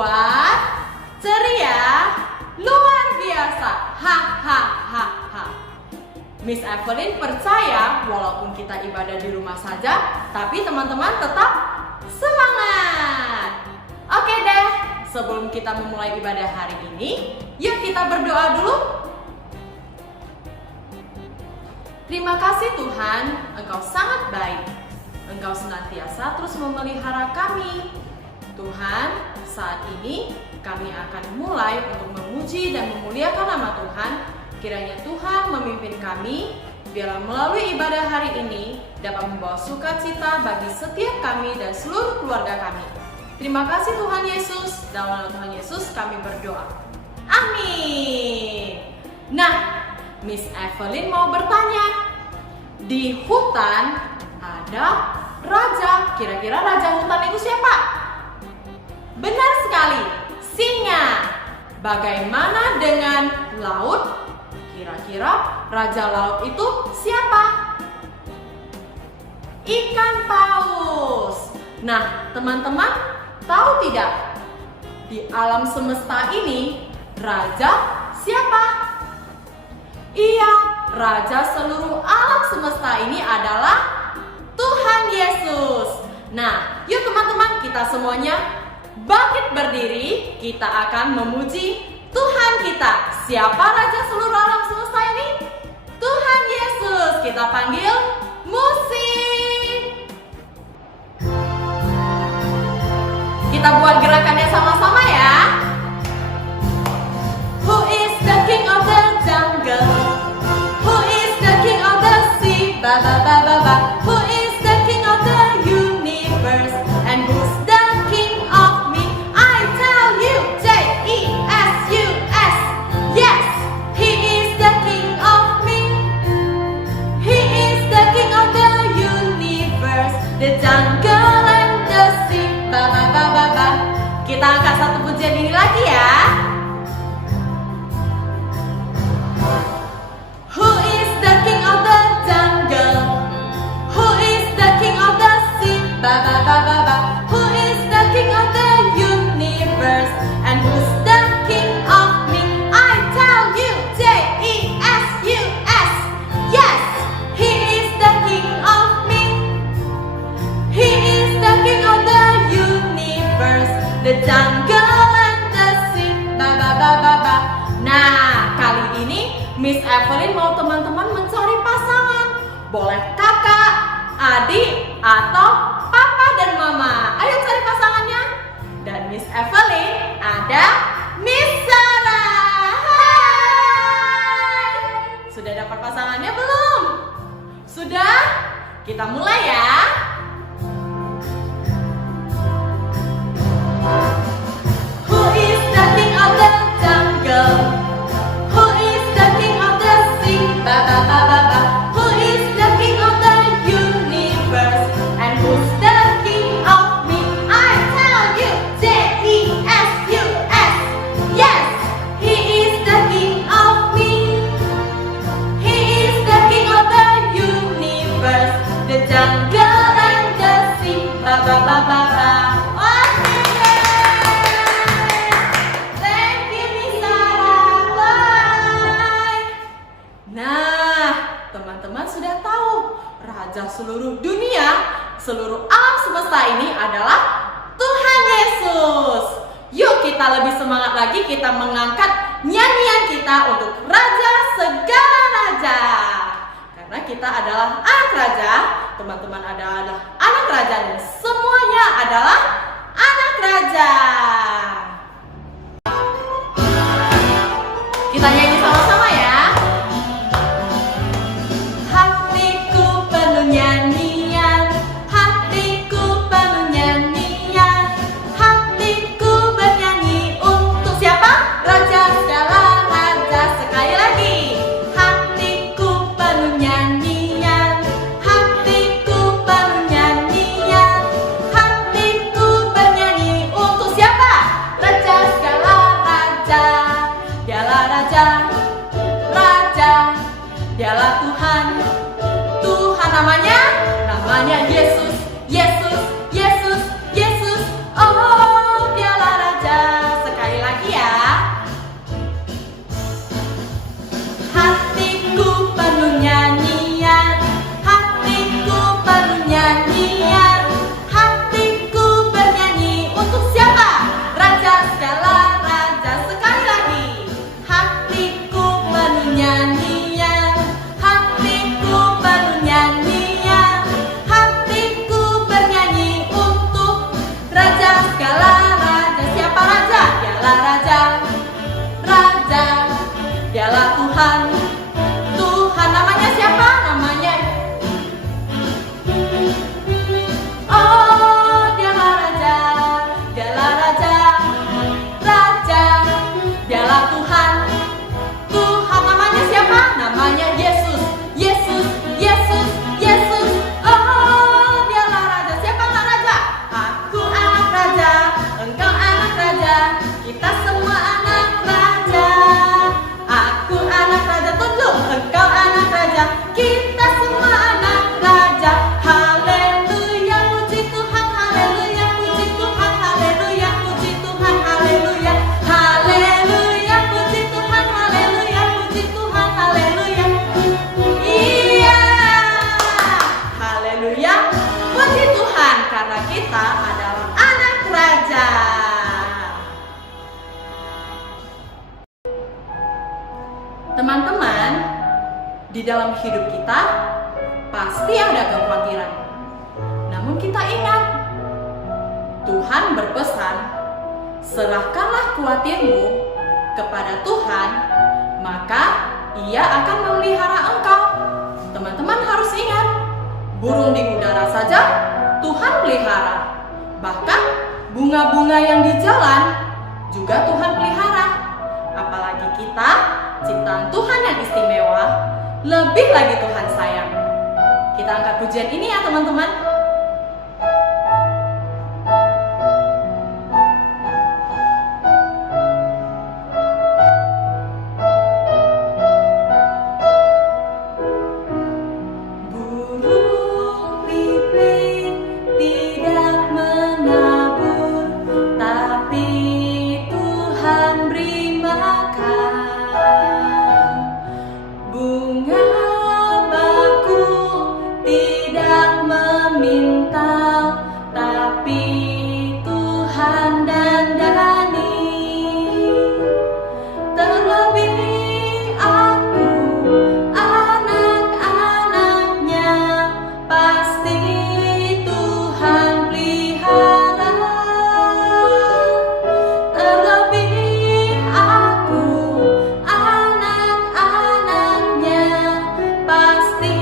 kuat, ceria, luar biasa. Hahaha. Miss Evelyn percaya walaupun kita ibadah di rumah saja, tapi teman-teman tetap semangat. Oke deh, sebelum kita memulai ibadah hari ini, yuk kita berdoa dulu. Terima kasih Tuhan, Engkau sangat baik. Engkau senantiasa terus memelihara kami. Tuhan, saat ini kami akan mulai untuk memuji dan memuliakan nama Tuhan. Kiranya Tuhan memimpin kami, biarlah melalui ibadah hari ini dapat membawa sukacita bagi setiap kami dan seluruh keluarga kami. Terima kasih Tuhan Yesus, dalam nama Tuhan Yesus kami berdoa. Amin. Nah, Miss Evelyn mau bertanya, di hutan ada raja. Kira-kira raja hutan itu siapa? Benar sekali, singa. Bagaimana dengan laut? Kira-kira raja laut itu siapa? Ikan paus. Nah, teman-teman tahu tidak? Di alam semesta ini, raja siapa? Iya, raja seluruh alam semesta ini adalah Tuhan Yesus. Nah, yuk teman-teman, kita semuanya bangkit berdiri. Kita akan memuji Tuhan kita. Siapa raja seluruh alam semesta ini? Tuhan Yesus. Kita panggil musik. Kita buat gerakannya sama-sama ya. Who is the king of the jungle? Who is the king of the sea? Ba ba ba ba ba. Who is the king of the universe? And who's the king of me? I tell you, J-E-S-U-S. Yes, he is the king of me. He is the king of the universe, the jungle and the sea. Ba ba ba ba ba. Kita angkat satu pujian ini lagi ya. Who is the king of the jungle? Who is the king of the sea? Ba ba ba ba ba. Who is the king of the universe? And who's the king of me? I tell you, J-E-S-U-S. Yes, he is the king of me. He is the king of the universe, the jungle and the sea. Ba ba ba ba ba. Nah, kali ini Miss Evelyn mau teman-teman mencari pasangan. Boleh kakak, adik, atau papa dan mama. Ayo cari pasangannya. Dan Miss Evelyn ada Miss Sarah. Hai. Sudah dapat pasangannya belum? Sudah? Kita mulai ya. Who is the king of the jungle? Who is the king of the sea? Ba ba ba ba ba. Who is the king of the universe? And who's the king of me? I tell you, J-E-S-U-S. Yes, he is the king of me. He is the king of the universe, the jungle and the sea. Ba ba ba ba ba. Sudah tahu, raja seluruh dunia, seluruh alam semesta ini adalah Tuhan Yesus. Yuk kita lebih semangat lagi, kita mengangkat nyanyian kita untuk Raja segala raja. Karena kita adalah anak raja, teman-teman adalah anak raja, dan semuanya adalah anak raja. Kita nyanyi sama-sama ya. Nyanyian, hatiku penuh nyanyian, hatiku bernyanyi untuk siapa? Raja segala raja. Sekali lagi, hatiku penuh nyanyian, hatiku penuh nyanyian, hatiku bernyanyi untuk siapa? kita semua anak raja. Aku anak raja, tunjuk engkau anak raja. Kita semua anak raja. Haleluya, puji Tuhan, haleluya, puji Tuhan, haleluya, puji Tuhan, haleluya. Haleluya, puji Tuhan, haleluya, puji Tuhan, haleluya. Iya. Haleluya, puji Tuhan karena kita adalah anak raja. Teman-teman, di dalam hidup kita pasti ada kekhawatiran. Namun kita ingat, Tuhan berpesan, serahkanlah khawatirmu kepada Tuhan, maka Ia akan memelihara engkau. Teman-teman harus ingat, burung di udara saja Tuhan pelihara. Bahkan bunga-bunga yang di jalan juga Tuhan pelihara. Apalagi kita, ciptaan Tuhan yang istimewa, lebih lagi Tuhan sayang. Kita angkat pujian ini ya teman-teman. Burung pipit tidak menabur, tapi Tuhan beri makan. Bunga bakung tidak meminta, tapi Tuhan dandani. Terlebih aku, anak-anaknya, pasti Tuhan pelihara. Terlebih aku, anak-anaknya, pasti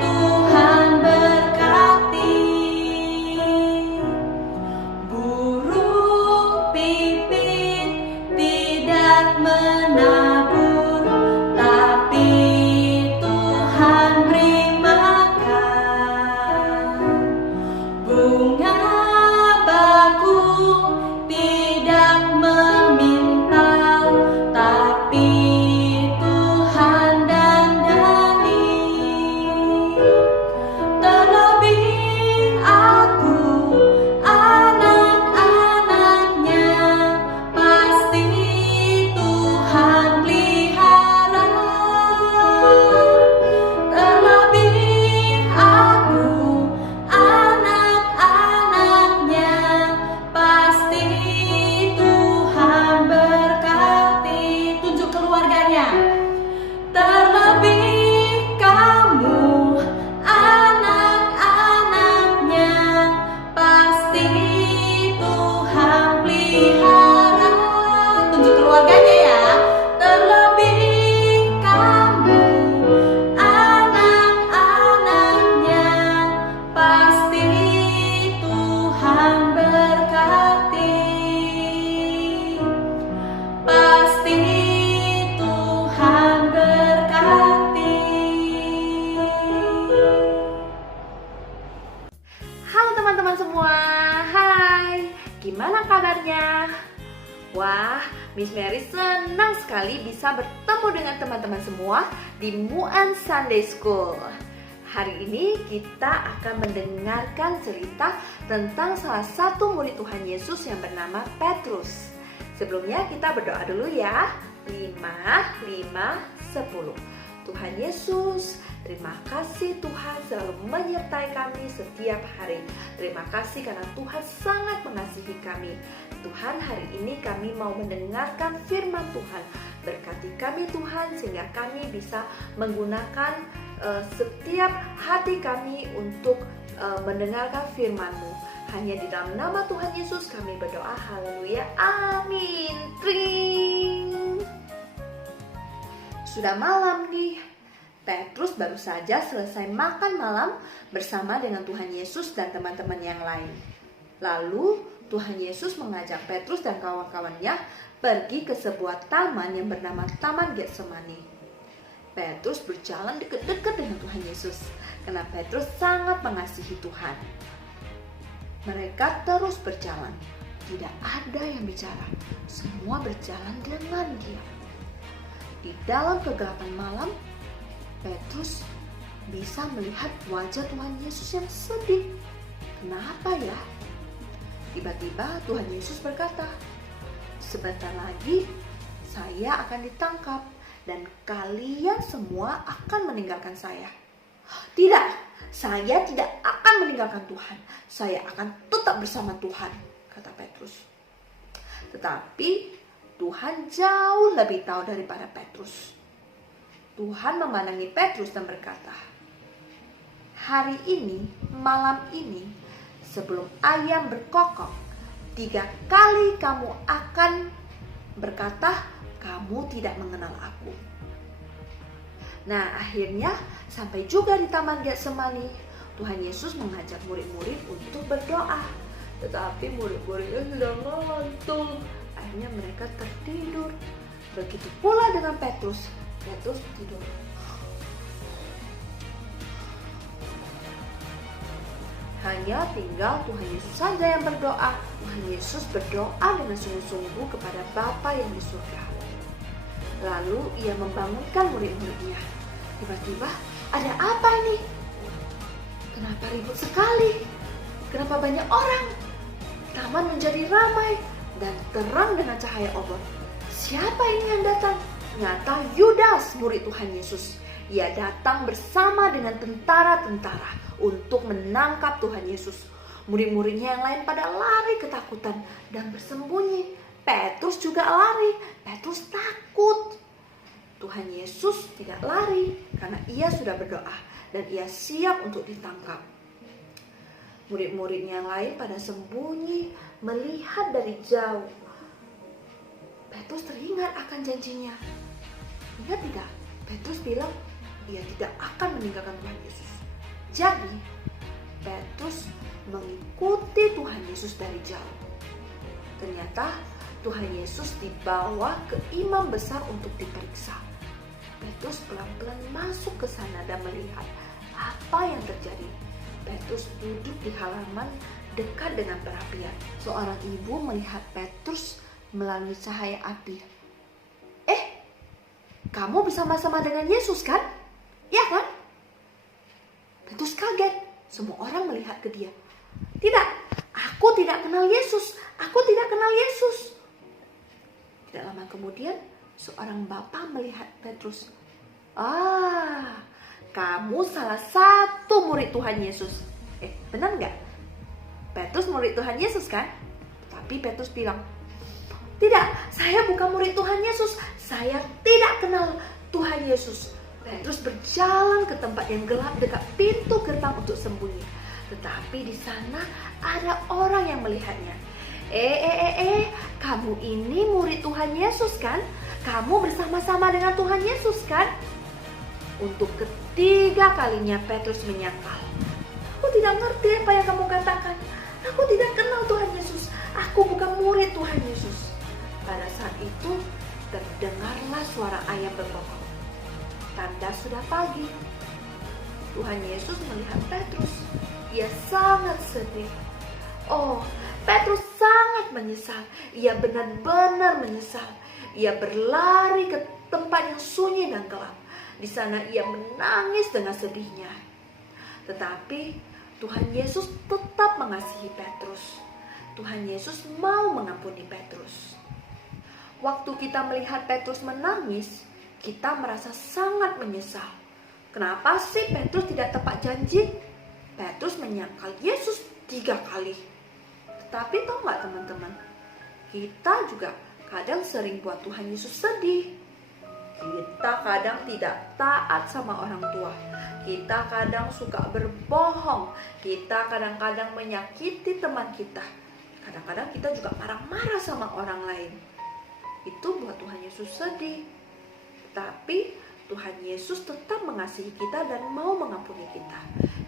Tuhan berkati. Burung pipit tidak menabur, tapi Tuhan beri makan. Bunga bakung tidak meminta, tapi Tuhan dandani. Terlebih aku, anak-anaknya, pasti Tuhan pelihara. Terlebih aku, anak-anaknya, pasti Tuhan berkati. Tunjuk keluarganya. Terlebih kamu, anak-anaknya, pasti Tuhan pelihara. Tunjuk keluarganya ya. Terlebih kamu, anak-anaknya, pasti Tuhan berkati. Pasti Tuhan berkati. Halo teman-teman semua, hai, gimana kabarnya? Wah, Miss Mary senang sekali bisa bertemu dengan teman-teman semua di Muan Sunday School. Hari ini kita akan mendengarkan cerita tentang salah satu murid Tuhan Yesus yang bernama Petrus. Sebelumnya kita berdoa dulu ya. 5, 5, 10. Tuhan Yesus, terima kasih Tuhan selalu menyertai kami setiap hari. Terima kasih karena Tuhan sangat mengasihi kami. Tuhan, hari ini kami mau mendengarkan firman Tuhan. Berkati kami Tuhan sehingga kami bisa menggunakan setiap hati kami untuk mendengarkan firman-Mu. Hanya di dalam nama Tuhan Yesus kami berdoa. Haleluya. Amin. Tring. Sudah malam nih. Petrus baru saja selesai makan malam bersama dengan Tuhan Yesus dan teman-teman yang lain. Lalu Tuhan Yesus mengajak Petrus dan kawan-kawannya pergi ke sebuah taman yang bernama Taman Getsemani. Petrus berjalan dekat-dekat dengan Tuhan Yesus karena Petrus sangat mengasihi Tuhan. Mereka terus berjalan. Tidak ada yang bicara, semua berjalan dengan diam. Di dalam kegelapan malam, Petrus bisa melihat wajah Tuhan Yesus yang sedih. Kenapa ya? Tiba-tiba Tuhan Yesus berkata, "Sebentar lagi saya akan ditangkap dan kalian semua akan meninggalkan saya." "Tidak, saya tidak akan meninggalkan Tuhan. Saya akan tetap bersama Tuhan," kata Petrus. Tetapi Tuhan jauh lebih tahu daripada Petrus. Tuhan memandangi Petrus dan berkata, "Hari ini, malam ini, sebelum ayam berkokok, 3 kali kamu akan berkata, kamu tidak mengenal aku." Nah, akhirnya sampai juga di Taman Getsemani, Tuhan Yesus mengajak murid-murid untuk berdoa. Tetapi murid-muridnya sudah ngantuk. Akhirnya mereka tertidur. Begitu pula dengan Petrus. Petrus tidur. Hanya tinggal Tuhan Yesus saja yang berdoa. Tuhan Yesus berdoa dengan sungguh-sungguh kepada Bapa yang di surga. Lalu ia membangunkan murid-muridnya. Tiba-tiba, ada apa ini? Kenapa ribut sekali? Kenapa banyak orang? Taman menjadi ramai dan terang dengan cahaya obor. Siapa ini yang datang? Nyata Yudas, murid Tuhan Yesus. Ia datang bersama dengan tentara-tentara untuk menangkap Tuhan Yesus. Murid-muridnya yang lain pada lari ketakutan dan bersembunyi. Petrus juga lari. Petrus takut. Tuhan Yesus tidak lari karena ia sudah berdoa dan ia siap untuk ditangkap. Murid-muridnya yang lain pada sembunyi melihat dari jauh. Petrus teringat akan janjinya. Ingat tidak? Petrus bilang ia tidak akan meninggalkan Tuhan Yesus. Jadi, Petrus mengikuti Tuhan Yesus dari jauh. Ternyata Tuhan Yesus dibawa ke imam besar untuk diperiksa. Petrus pelan-pelan masuk ke sana dan melihat apa yang terjadi. Petrus duduk di halaman dekat dengan perapian. Seorang ibu melihat Petrus melalui cahaya api. Kamu bersama-sama dengan Yesus kan? Ya kan? Petrus kaget. Semua orang melihat ke dia. Tidak, aku tidak kenal Yesus. Aku tidak kenal Yesus. Tidak lama kemudian, seorang bapak melihat Petrus. Kamu salah satu murid Tuhan Yesus. Benar nggak? Petrus murid Tuhan Yesus kan? Tapi Petrus bilang, tidak, saya bukan murid Tuhan Yesus. Saya tidak kenal Tuhan Yesus. Petrus berjalan ke tempat yang gelap dekat pintu gerbang untuk sembunyi. Tetapi di sana ada orang yang melihatnya. Kamu ini murid Tuhan Yesus kan? Kamu bersama-sama dengan Tuhan Yesus kan? Untuk ketiga kalinya Petrus menyangkal. Aku tidak ngerti apa yang kamu katakan. Aku tidak kenal Tuhan Yesus. Aku bukan murid Tuhan Yesus. Pada saat itu terdengarlah suara ayam berkokok. Tanda sudah pagi. Tuhan Yesus melihat Petrus. Ia sangat sedih. Petrus sangat menyesal. Ia benar-benar menyesal. Ia berlari ke tempat yang sunyi dan gelap. Di sana ia menangis dengan sedihnya. Tetapi Tuhan Yesus tetap mengasihi Petrus. Tuhan Yesus mau mengampuni Petrus. Waktu kita melihat Petrus menangis, kita merasa sangat menyesal. Kenapa sih Petrus tidak tepat janji? Petrus menyangkal Yesus 3 kali. Tetapi tahu nggak teman-teman? Kita juga kadang sering buat Tuhan Yesus sedih. Kita kadang tidak taat sama orang tua. Kita kadang suka berbohong. Kita kadang-kadang menyakiti teman kita. Kadang-kadang kita juga marah-marah sama orang lain. Itu buat Tuhan Yesus sedih. Tapi Tuhan Yesus tetap mengasihi kita dan mau mengampuni kita.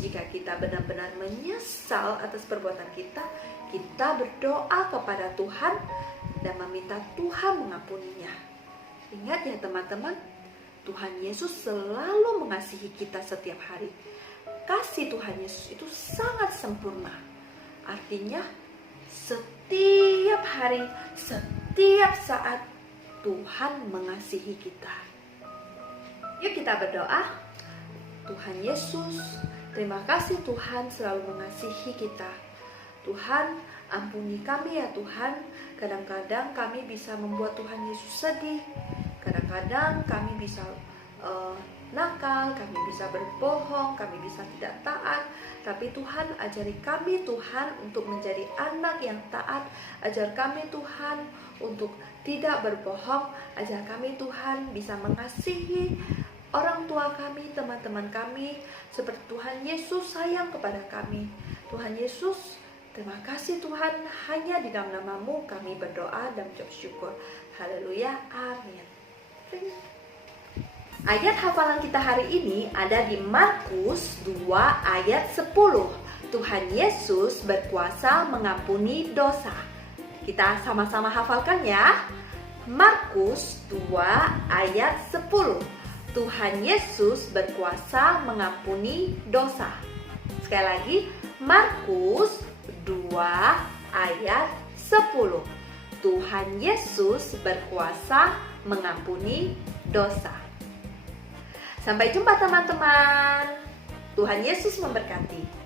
Jika kita benar-benar menyesal atas perbuatan kita, kita berdoa kepada Tuhan dan meminta Tuhan mengampuninya. Ingat ya teman-teman, Tuhan Yesus selalu mengasihi kita setiap hari. Kasih Tuhan Yesus itu sangat sempurna. Artinya setiap setiap hari, setiap saat Tuhan mengasihi kita. Yuk kita berdoa. Tuhan Yesus, terima kasih Tuhan selalu mengasihi kita. Tuhan, ampuni kami ya Tuhan. Kadang-kadang kami bisa membuat Tuhan Yesus sedih. Kadang-kadang kami bisa nakal, kami bisa berbohong, kami bisa tidak taat. Tapi Tuhan, ajari kami Tuhan untuk menjadi anak yang taat. Ajar kami Tuhan untuk tidak berbohong. Ajar kami Tuhan bisa mengasihi orang tua kami, teman-teman kami, seperti Tuhan Yesus sayang kepada kami. Tuhan Yesus, terima kasih Tuhan, hanya di dalam nama-Mu kami berdoa dan mengucap syukur. Haleluya, amin. Ayat hafalan kita hari ini ada di Markus 2 ayat 10. Tuhan Yesus berkuasa mengampuni dosa. Kita sama-sama hafalkan ya. Markus 2 ayat 10. Tuhan Yesus berkuasa mengampuni dosa. Sekali lagi, Markus 2 ayat 10. Tuhan Yesus berkuasa mengampuni dosa. Sampai jumpa teman-teman. Tuhan Yesus memberkati.